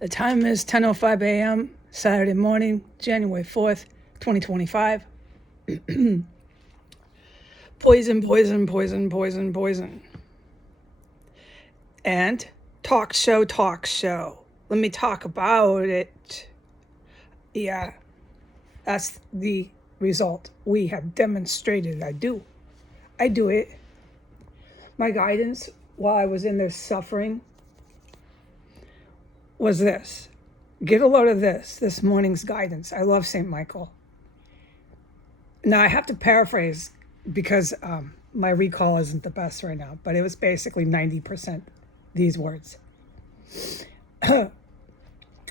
The time is 10:05 a.m., Saturday morning, January 4th, 2025. Poison, poison, poison, poison, poison. And talk show. Let me talk about it. Yeah, that's the result. We have demonstrated I do it. My guidance while I was in there suffering was this. Get a load of this morning's guidance. I love St. Michael. Now, I have to paraphrase because my recall isn't the best right now, but it was basically 90% these words.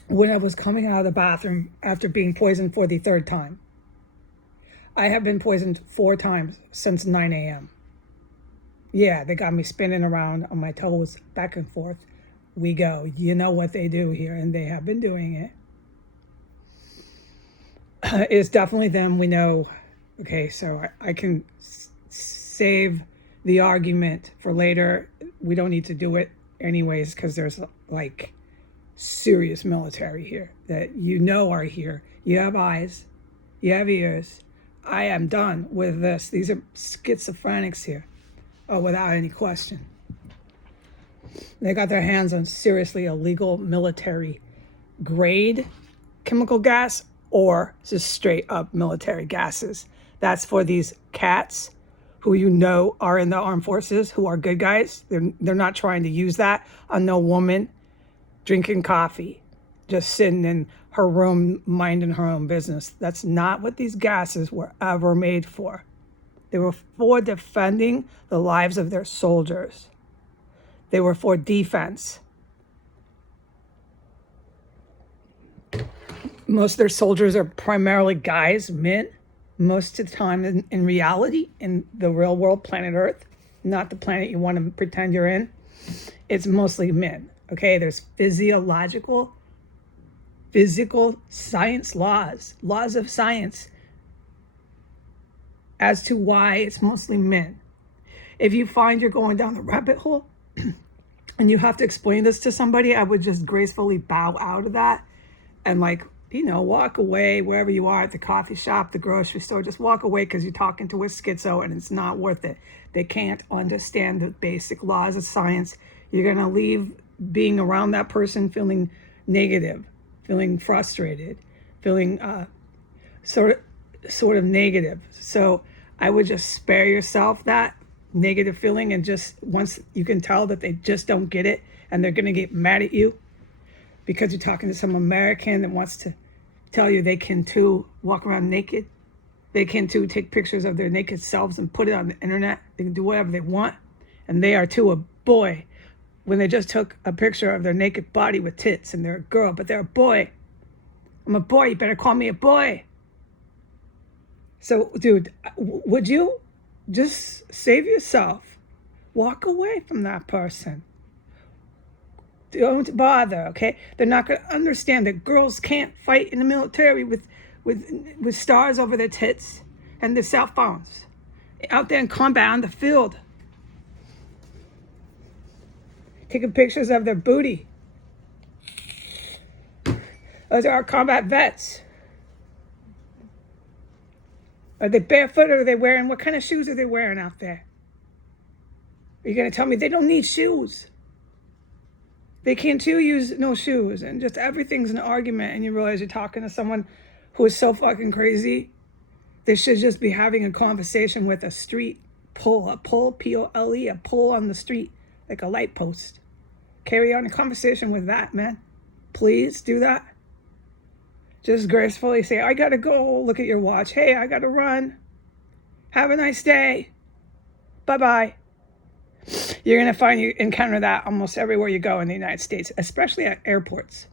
When I was coming out of the bathroom after being poisoned for the third time, I have been poisoned 4 times since 9 a.m. Yeah, they got me spinning around on my toes, back and forth. We go. You know what they do here, and they have been doing it. It's definitely them. We know. Okay, so I can save the argument for later. We don't need to do it anyways because there's like serious military here that are here. You have eyes, you have ears. I am done with this. These are schizophrenics here. Oh, without any question. They got their hands on seriously illegal military grade chemical gas or just straight up military gases. That's for these cats who are in the armed forces, who are good guys. They're not trying to use that on no woman drinking coffee, just sitting in her room minding her own business. That's not what these gases were ever made for. They were for defending the lives of their soldiers. They were for defense. Most of their soldiers are primarily guys, men, most of the time in reality, in the real world, planet Earth, not the planet you want to pretend you're in. It's mostly men, okay? There's physical science laws of science as to why it's mostly men. If you find you're going down the rabbit hole and you have to explain this to somebody, I would just gracefully bow out of that and walk away wherever you are, at the coffee shop, the grocery store. Just walk away because you're talking to a schizo and it's not worth it. They can't understand the basic laws of science. You're going to leave being around that person feeling negative, feeling frustrated, feeling sort of negative. So I would just spare yourself that negative feeling, and just once you can tell that they just don't get it and they're going to get mad at you because you're talking to some American that wants to tell you they can too walk around naked. They can too take pictures of their naked selves and put it on the internet. They can do whatever they want. And they are too a boy when they just took a picture of their naked body with tits, and they're a girl, but they're a boy. I'm a boy. You better call me a boy. So, dude, would you just save yourself? Walk away from that person. Don't bother, okay? They're not going to understand that girls can't fight in the military with stars over their tits and their cell phones. Out there in combat on the field. Taking pictures of their booty. Those are our combat vets. Are they barefoot, or are they wearing, what kind of shoes are they wearing out there? Are you going to tell me they don't need shoes? They can too use no shoes, and just everything's an argument, and you realize you're talking to someone who is so fucking crazy. They should just be having a conversation with a street pole, P-O-L-E, a pole on the street, like a light post. Carry on a conversation with that, man. Please do that. Just gracefully say, I gotta go. Look at your watch. Hey, I gotta run. Have a nice day. Bye-bye. You're going to find you encounter that almost everywhere you go in the United States, especially at airports.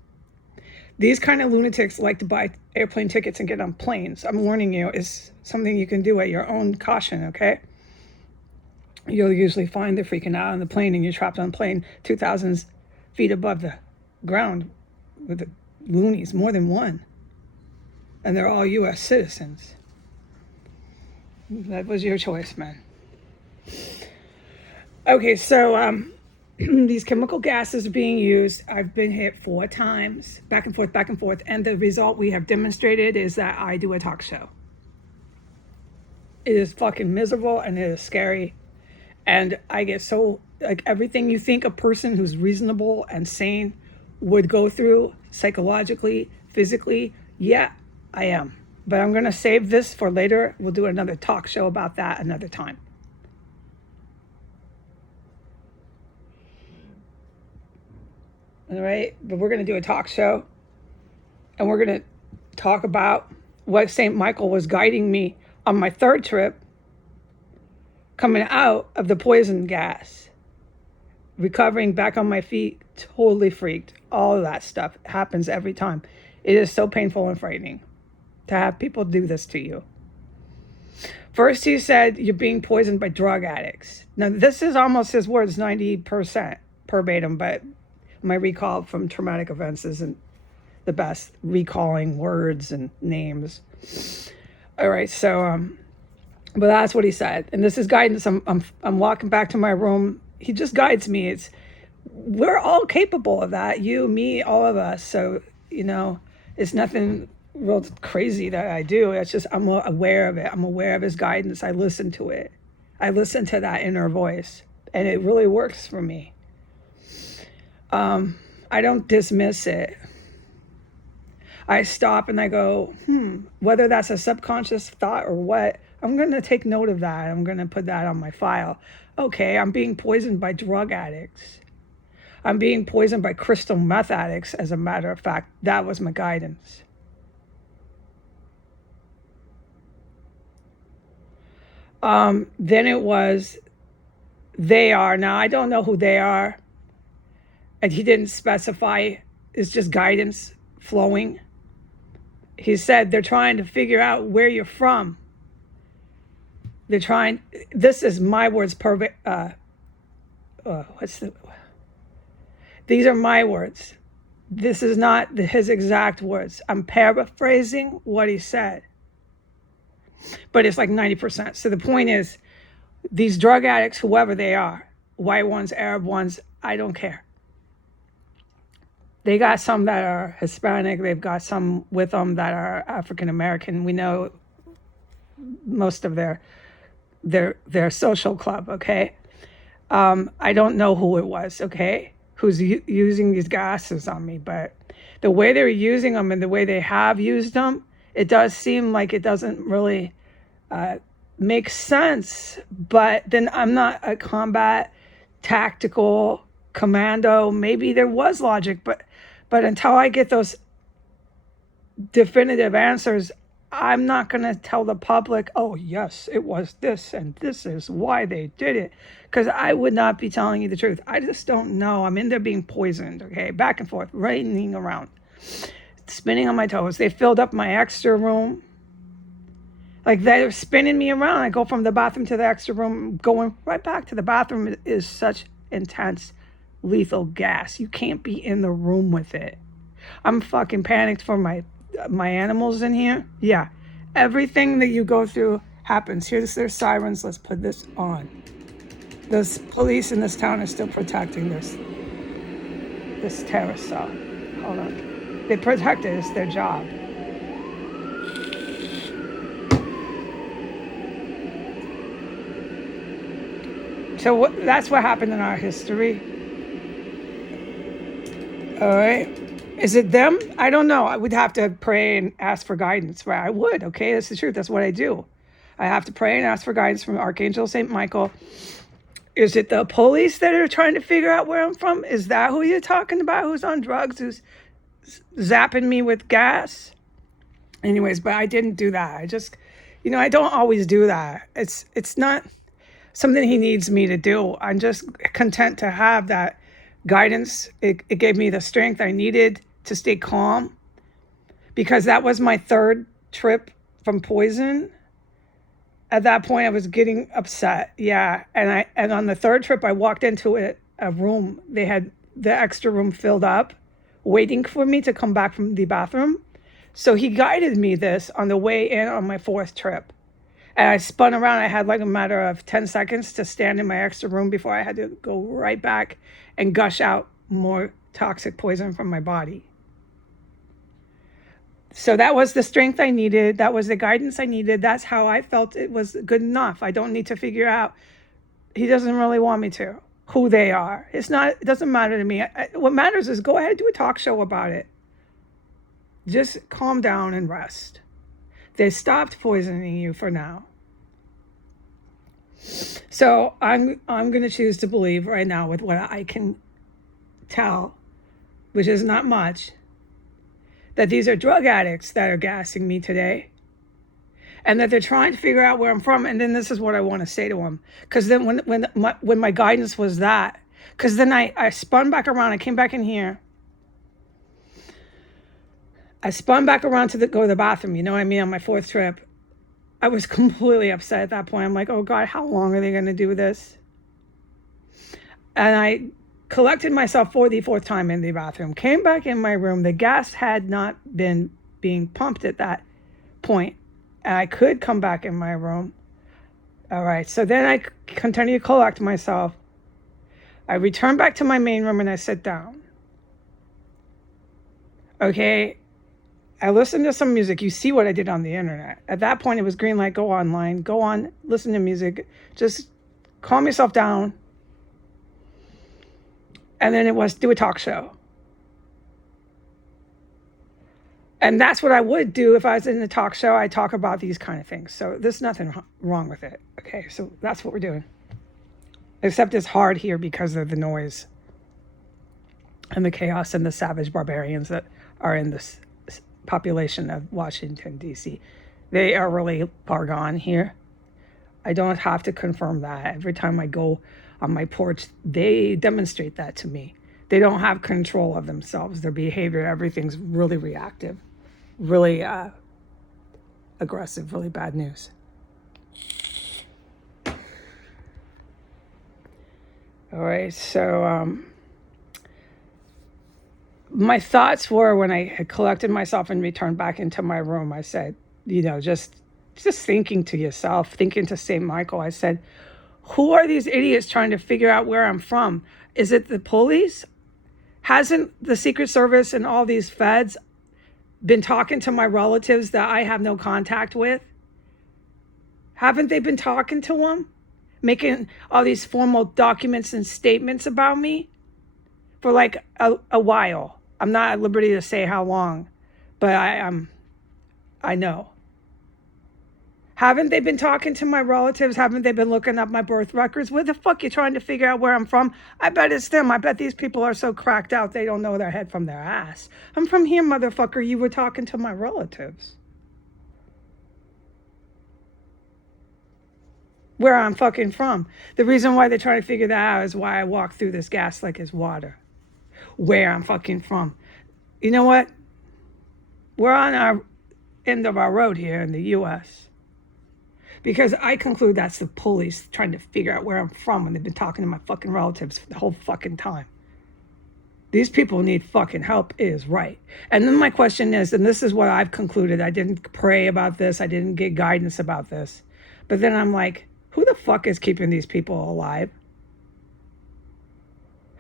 These kind of lunatics like to buy airplane tickets and get on planes. I'm warning you, is something you can do at your own caution, okay? You'll usually find they're freaking out on the plane, and you're trapped on a plane 2,000 feet above the ground with the loonies, more than one. And they're all U.S. citizens. That was your choice, man. Okay, so These chemical gases are being used. I've been hit 4 times, back and forth, and the result we have demonstrated is that I do a talk show. It is fucking miserable and it is scary. And I get so, like, everything you think a person who's reasonable and sane would go through psychologically, physically, yeah, I am. But I'm going to save this for later. We'll do another talk show about that another time. All right, but we're going to do a talk show and we're going to talk about what St. Michael was guiding me on my third trip coming out of the poison gas, recovering back on my feet, totally freaked. All of that stuff happens every time. It is so painful and frightening to have people do this to you. First, he said you're being poisoned by drug addicts. Now, this is almost his words, 90% verbatim, but my recall from traumatic events isn't the best, recalling words and names. All right, so but that's what he said, and this is guidance. I'm walking back to my room. He just guides me. We're all capable of that. You, me, all of us. So it's nothing real crazy that I do. It's just I'm aware of it. I'm aware of his guidance. I listen to it. I listen to that inner voice, and it really works for me. I don't dismiss it. I stop and I go, whether that's a subconscious thought or what, I'm going to take note of that. I'm going to put that on my file. Okay, I'm being poisoned by drug addicts. I'm being poisoned by crystal meth addicts, as a matter of fact. That was my guidance. Then it was, they are. Now, I don't know who they are. And he didn't specify. It's just guidance flowing. He said they're trying to figure out where you're from. They're trying, this is my words, these are my words. This is not his exact words. I'm paraphrasing what he said. But it's like 90%. So the point is, these drug addicts, whoever they are, white ones, Arab ones, I don't care. They got some that are Hispanic. They've got some with them that are African American. We know most of their social club, okay? I don't know who it was, okay, who's using these gases on me, but the way they're using them and the way they have used them, it does seem like it doesn't really make sense. But then I'm not a combat, tactical commando. Maybe there was logic, but until I get those definitive answers, I'm not going to tell the public, oh, yes, it was this, and this is why they did it, because I would not be telling you the truth. I just don't know. I'm in there being poisoned, okay, back and forth, raining around, spinning on my toes. They filled up my extra room. Like, they're spinning me around. I go from the bathroom to the extra room, going right back to the bathroom. It is such intense, lethal gas. You can't be in the room with it. I'm fucking panicked for my animals in here. Yeah, everything that you go through happens. Here's their sirens. Let's put this on. The police in this town are still protecting this terrace cell. Hold on. They protect it. It's their job. So that's what happened in our history. All right. Is it them? I don't know. I would have to pray and ask for guidance. Right? I would. Okay, that's the truth. That's what I do. I have to pray and ask for guidance from Archangel St. Michael. Is it the police that are trying to figure out where I'm from? Is that who you're talking about? Who's on drugs? Who's zapping me with gas? Anyways, but I didn't do that. I just, I don't always do that. It's not something he needs me to do. I'm just content to have that guidance. It gave me the strength I needed to stay calm, because that was my third trip from poison. At that point, I was getting upset. Yeah. And on the third trip, I walked into a room. They had the extra room filled up, waiting for me to come back from the bathroom. So he guided me this on the way in on my fourth trip. And I spun around. I had like a matter of 10 seconds to stand in my extra room before I had to go right back and gush out more toxic poison from my body. So that was the strength I needed. That was the guidance I needed. That's how I felt it was good enough. I don't need to figure out, he doesn't really want me to, who they are. It doesn't matter to me. What matters is go ahead and do a talk show about it. Just calm down and rest. They stopped poisoning you for now. So I'm going to choose to believe right now with what I can tell, which is not much, that these are drug addicts that are gassing me today, and that they're trying to figure out where I'm from. And then this is what I want to say to them, because then when my guidance was that, because then I spun back around. I came back in here. I spun back around to go to the bathroom. You know what I mean? On my fourth trip, I was completely upset at that point. I'm like, oh God, how long are they going to do this? And I collected myself for the fourth time in the bathroom, came back in my room. The gas had not been being pumped at that point, and I could come back in my room. All right, so then I continue to collect myself. I return back to my main room and I sit down. Okay, I listened to some music. You see what I did on the internet. At that point, it was green light, go online, go on, listen to music, just calm yourself down. And then it was do a talk show. And that's what I would do if I was in a talk show. I talk about these kind of things. So there's nothing wrong with it. Okay, so that's what we're doing. Except it's hard here because of the noise and the chaos and the savage barbarians that are in this population of Washington, D.C. They are really far gone here. I don't have to confirm that. Every time I go on my porch, they demonstrate that to me. They don't have control of themselves. Their behavior, everything's really reactive, really aggressive, really bad news. All right, so my thoughts were, when I had collected myself and returned back into my room, I said, just thinking to yourself, thinking to St. Michael, I said, who are these idiots trying to figure out where I'm from? Is it the police? Hasn't the Secret Service and all these feds been talking to my relatives that I have no contact with? Haven't they been talking to them? Making all these formal documents and statements about me for like a while. I'm not at liberty to say how long, but I know. Haven't they been talking to my relatives? Haven't they been looking up my birth records? Where the fuck you trying to figure out where I'm from? I bet it's them. I bet these people are so cracked out they don't know their head from their ass. I'm from here, motherfucker. You were talking to my relatives. Where I'm fucking from. The reason why they're trying to figure that out is why I walk through this gas like it's water. Where I'm fucking from. You know what? We're on our end of our road here in the U.S. Because I conclude that's the police trying to figure out where I'm from when they've been talking to my fucking relatives for the whole fucking time. These people need fucking help is right. And then my question is, and this is what I've concluded, I didn't pray about this, I didn't get guidance about this, but then I'm like, who the fuck is keeping these people alive?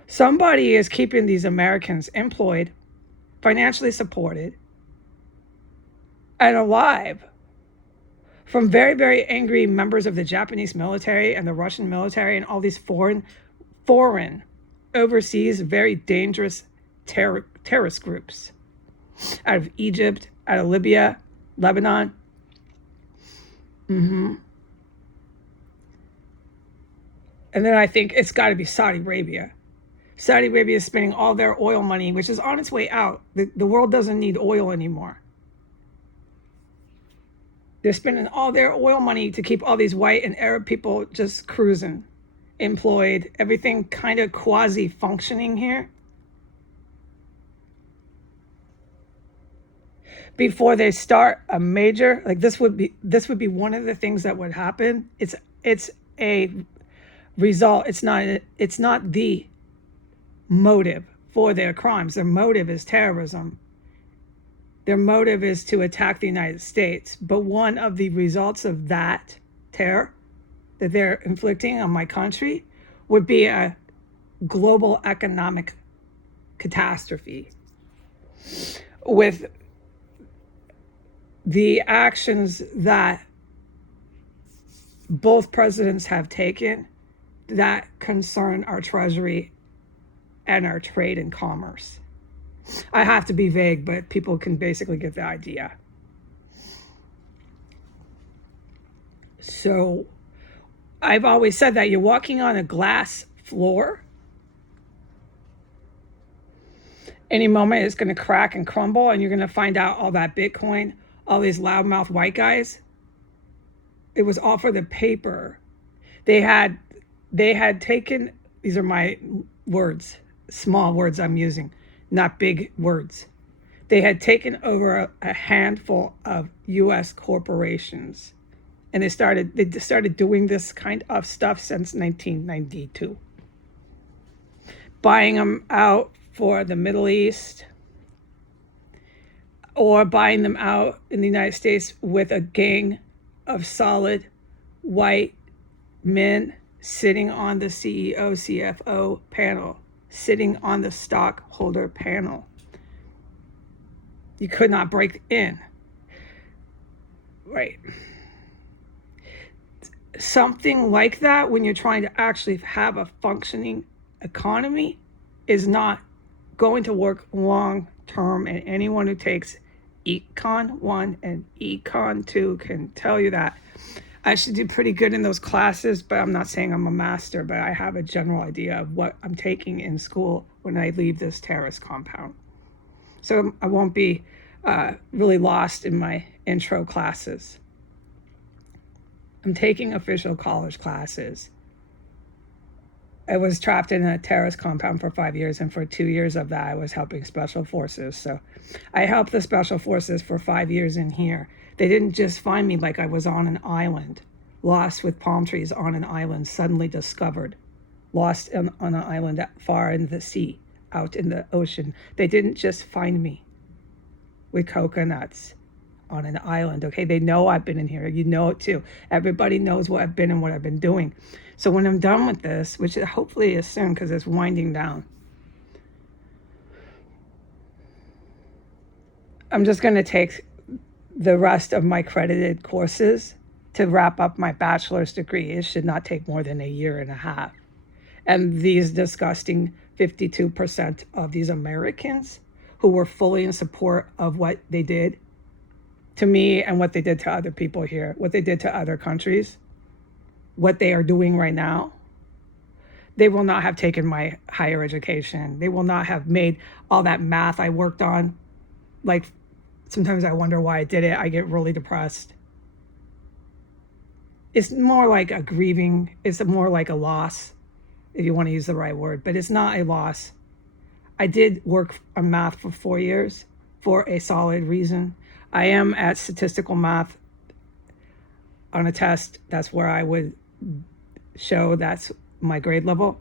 Somebody is keeping these Americans employed, financially supported, and alive from very, very angry members of the Japanese military and the Russian military and all these foreign, overseas, very dangerous terrorist groups out of Egypt, out of Libya, Lebanon. And then I think it's got to be Saudi Arabia. Saudi Arabia is spending all their oil money, which is on its way out. The world doesn't need oil anymore. They're spending all their oil money to keep all these white and Arab people just cruising, employed, everything kind of quasi-functioning here. Before they start a major, like this would be one of the things that would happen. It's a result. It's not the motive for their crimes. Their motive is terrorism. Their motive is to attack the United States. But one of the results of that terror that they're inflicting on my country would be a global economic catastrophe. With the actions that both presidents have taken that concern our treasury and our trade and commerce. I have to be vague, but people can basically get the idea. So I've always said that you're walking on a glass floor. Any moment it's going to crack and crumble, and you're going to find out all that Bitcoin, all these loudmouth white guys, it was all for the paper. They had taken, these are my words, small words I'm using, not big words. They had taken over a handful of U.S. corporations, and they started doing this kind of stuff since 1992. Buying them out for the Middle East, or buying them out in the United States with a gang of solid white men sitting on the CEO, CFO panel, sitting on the stockholder panel. You could not break in. Right. Something like that, when you're trying to actually have a functioning economy, is not going to work long term, and anyone who takes Econ 1 and Econ 2 can tell you that. I should do pretty good in those classes, but I'm not saying I'm a master, but I have a general idea of what I'm taking in school when I leave this terrorist compound. So I won't be really lost in my intro classes. I'm taking official college classes. I was trapped in a terrorist compound for 5 years, and for 2 years of that, I was helping special forces. So I helped the special forces for 5 years in here. They didn't just find me like I was on an island, lost with palm trees on an island, suddenly discovered, lost on an island far in the sea, out in the ocean. They didn't just find me with coconuts on an island. Okay, they know I've been in here. You know it too. Everybody knows what I've been and what I've been doing. So when I'm done with this, which hopefully is soon because it's winding down, I'm just going to take the rest of my credited courses to wrap up my bachelor's degree. It should not take more than a year and a half. And these disgusting 52% of these Americans who were fully in support of what they did to me and what they did to other people here, what they did to other countries, what they are doing right now, they will not have taken my higher education. They will not have made all that math I worked on. Like, sometimes I wonder why I did it. I get really depressed. It's more like a grieving. It's more like a loss, if you want to use the right word, but it's not a loss. I did work on math for 4 years for a solid reason. I am at statistical math on a test. That's where I would show that's my grade level.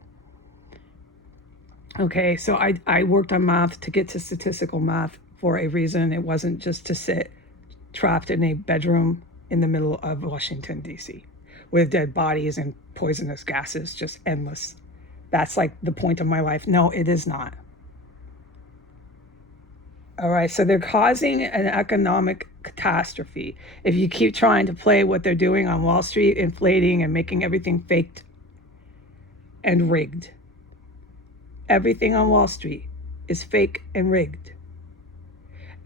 Okay, so I worked on math to get to statistical math for a reason. It wasn't just to sit trapped in a bedroom in the middle of Washington, D.C. with dead bodies and poisonous gases, just endless. That's like the point of my life. No, it is not. All right, so they're causing an economic catastrophe. If you keep trying to play what they're doing on Wall Street, inflating and making everything faked and rigged. Everything on Wall Street is fake and rigged.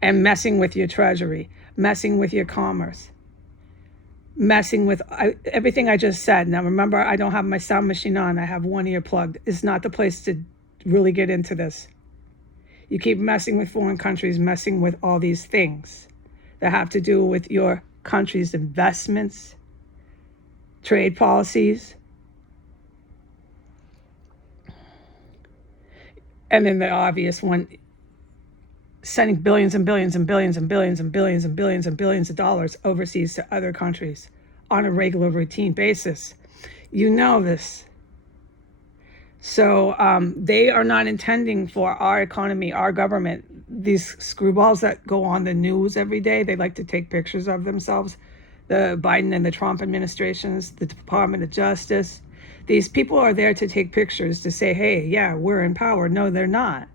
And messing with your treasury, messing with your commerce, messing with everything I just said. Now, remember, I don't have my sound machine on. I have one ear plugged. It's not the place to really get into this. You keep messing with foreign countries, messing with all these things that have to do with your country's investments, trade policies, and then the obvious one, sending billions and billions and billions and billions and billions and billions and billions of dollars overseas to other countries on a regular routine basis. You know this. So they are not intending for our economy, our government, these screwballs that go on the news every day. They like to take pictures of themselves. the Biden and the Trump administrations, the Department of Justice. These people are there to take pictures to say, hey, yeah, we're in power. No, they're not.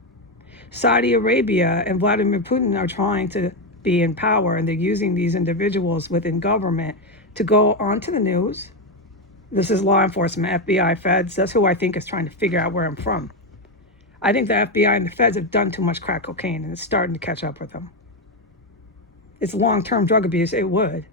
Saudi Arabia and Vladimir Putin are trying to be in power, and they're using these individuals within government to go onto the news. This is law enforcement, FBI, feds. That's who I think is trying to figure out where I'm from. I think the FBI and the feds have done too much crack cocaine, and it's starting to catch up with them. It's long-term drug abuse. It would.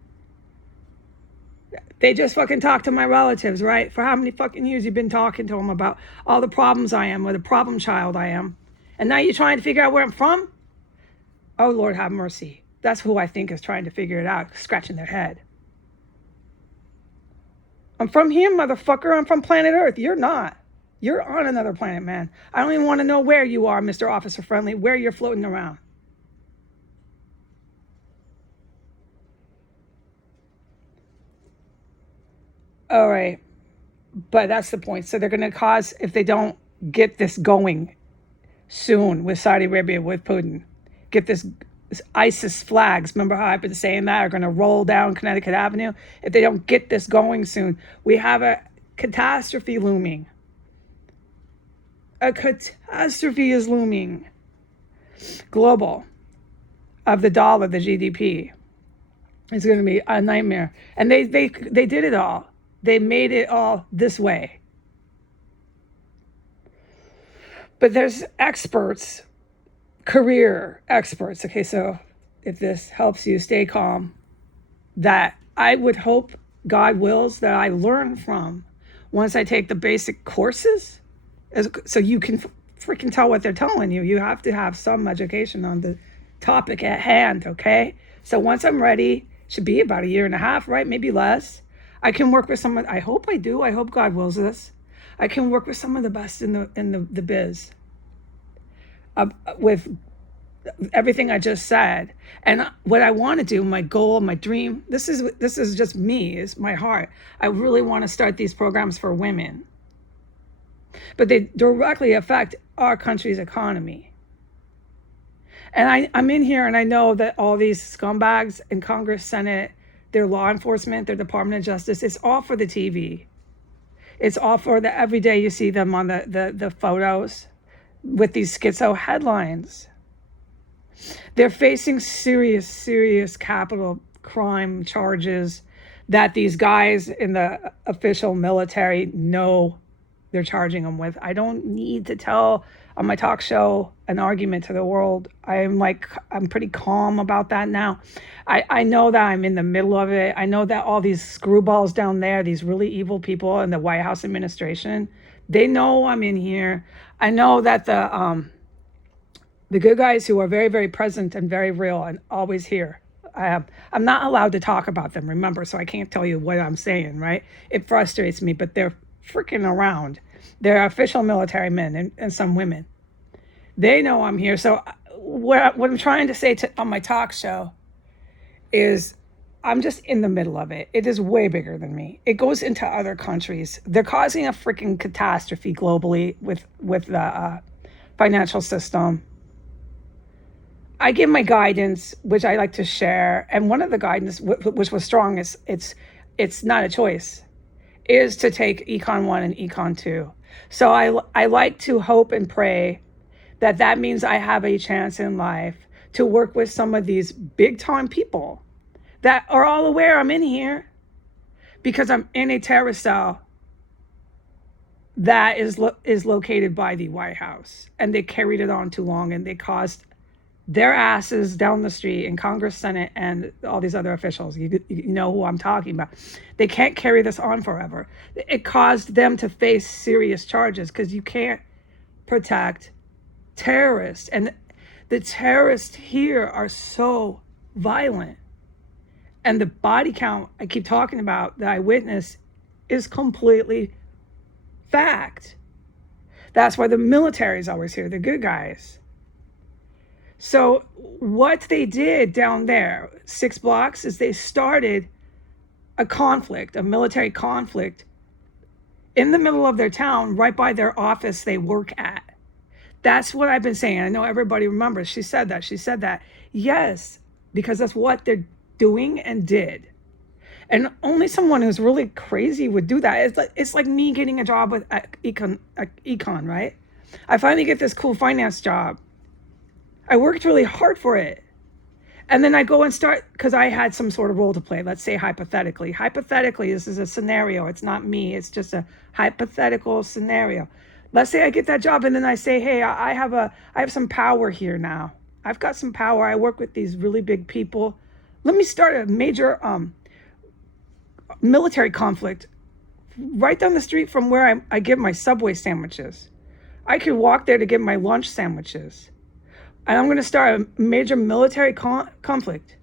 They just fucking talk to my relatives, right? For how many fucking years you've been talking to them about all the problems I am, or the problem child I am. And now you're trying to figure out where I'm from? Oh, Lord, have mercy. That's who I think is trying to figure it out, scratching their head. I'm from here, motherfucker. I'm from planet Earth. You're not. You're on another planet, man. I don't even want to know where you are, Mr. Officer Friendly, where you're floating around. All right. But that's the point. So they're going to cause, if they don't get this going soon with Saudi Arabia, with Putin, get this ISIS flags, remember how I've been saying that, are going to roll down Connecticut Avenue. If they don't get this going soon, we have a catastrophe looming. A catastrophe is looming. Global. Of the dollar, the GDP. It's going to be a nightmare. And they did it all. They made it all this way. But there's experts, career experts. Okay, so if this helps you stay calm, that I would hope, God wills, that I learn from once I take the basic courses. So you can freaking tell what they're telling you. You have to have some education on the topic at hand, okay? So once I'm ready, should be about a year and a half, right? Maybe less. I can work with someone. I hope I do. I hope God wills this. I can work with some of the best in the biz. With everything I just said, and what I want to do, my goal, my dream. This is just me. Is my heart. I really want to start these programs for women, but they directly affect our country's economy. And I'm in here, and I know that all these scumbags in Congress, Senate, their law enforcement, their Department of Justice, it's all for the TV. It's all for the every day you see them on the photos with these schizo headlines. They're facing serious capital crime charges that these guys in the official military know they're charging them with. I don't need to tell on my talk show an argument to the world. I'm pretty calm about that now. I know that I'm in the middle of it. I know that all these screwballs down there, these really evil people in the White House administration, they know I'm in here. I know that the good guys who are very, very present and very real and always here, I'm not allowed to talk about them, remember, so I can't tell you what I'm saying, right? It frustrates me, but they're freaking around. They're official military men and some women. They know I'm here. So what I'm trying to say on my talk show is I'm just in the middle of it. It is way bigger than me. It goes into other countries. They're causing a freaking catastrophe globally with the financial system. I give my guidance, which I like to share. And one of the guidance, which was strong, is it's not a choice, is to take Econ 1 and Econ 2. So I like to hope and pray that means I have a chance in life to work with some of these big time people that are all aware I'm in here because I'm in a terrorist cell that is located by the White House, and they carried it on too long, and they caused their asses down the street in Congress, Senate, and all these other officials. You know who I'm talking about. They can't carry this on forever. It caused them to face serious charges because you can't protect terrorists. And the terrorists here are so violent. And the body count I keep talking about that I witnessed is completely fact. That's why the military is always here, the good guys. So what they did down there, 6 blocks, is they started a conflict, a military conflict in the middle of their town, right by their office they work at. That's what I've been saying. I know everybody remembers. She said that. Yes, because that's what they're doing and did. And only someone who's really crazy would do that. It's like me getting a job with econ, right? I finally get this cool finance job. I worked really hard for it. And then I go and start, because I had some sort of role to play. Let's say hypothetically. Hypothetically, this is a scenario. It's not me. It's just a hypothetical scenario. Let's say I get that job and then I say, hey, I have some power here now. I've got some power. I work with these really big people. Let me start a major military conflict right down the street from where I get my Subway sandwiches. I could walk there to get my lunch sandwiches. And I'm going to start a major military conflict.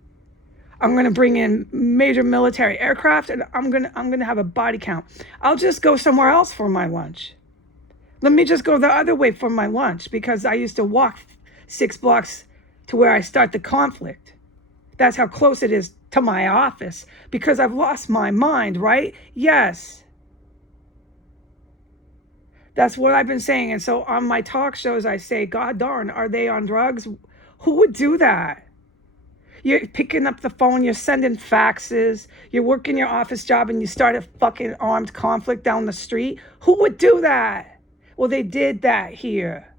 I'm going to bring in major military aircraft, and I'm going to have a body count. I'll just go somewhere else for my lunch. Let me just go the other way for my lunch, because I used to walk 6 blocks to where I start the conflict. That's how close it is to my office, because I've lost my mind, right? Yes. That's what I've been saying. And so on my talk shows, I say, God darn, are they on drugs? Who would do that? You're picking up the phone, you're sending faxes, you're working your office job, and you start a fucking armed conflict down the street. Who would do that? Well, they did that here.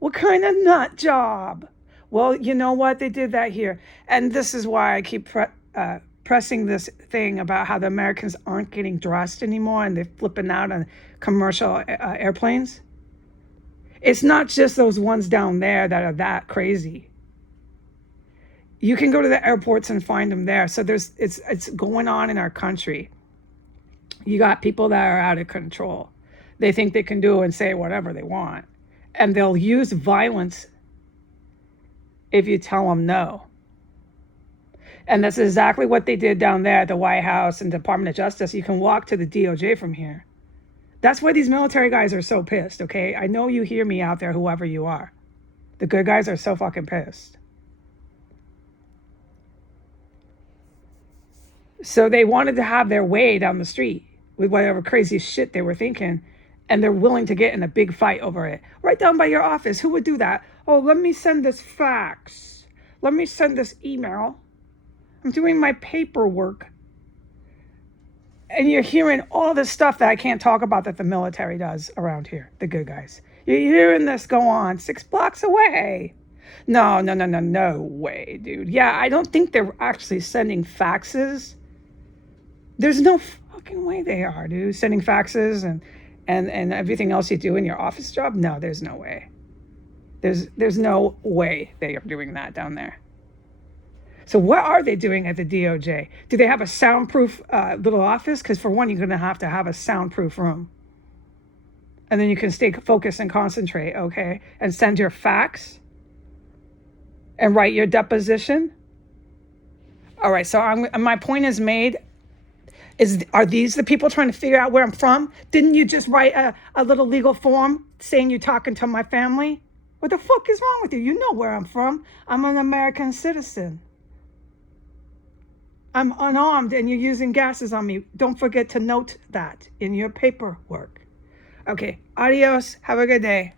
What kind of nut job? Well, you know what? They did that here. And this is why I keep pressing this thing about how the Americans aren't getting dressed anymore and they're flipping out on commercial airplanes. It's not just those ones down there that are that crazy. You can go to the airports and find them there. So it's going on in our country. You got people that are out of control. They think they can do and say whatever they want. And they'll use violence if you tell them no. And that's exactly what they did down there at the White House and Department of Justice. You can walk to the DOJ from here. That's why these military guys are so pissed, okay? I know you hear me out there, whoever you are. The good guys are so fucking pissed. So they wanted to have their way down the street with whatever crazy shit they were thinking, and they're willing to get in a big fight over it. Right down by your office. Who would do that? Oh, let me send this fax. Let me send this email. I'm doing my paperwork. And you're hearing all this stuff that I can't talk about that the military does around here, the good guys. You're hearing this go on 6 blocks away. No way, dude. Yeah, I don't think they're actually sending faxes. There's no fucking way they are, dude. Sending faxes and everything else you do in your office job. No, there's no way. There's no way they are doing that down there. So what are they doing at the DOJ? Do they have a soundproof little office? Because for one, you're going to have a soundproof room. And then you can stay focused and concentrate, okay? And send your fax and write your deposition. All right, so my point is made. Are these the people trying to figure out where I'm from? Didn't you just write a little legal form saying you're talking to my family? What the fuck is wrong with you? You know where I'm from. I'm an American citizen. I'm unarmed and you're using gases on me. Don't forget to note that in your paperwork. Okay, adios. Have a good day.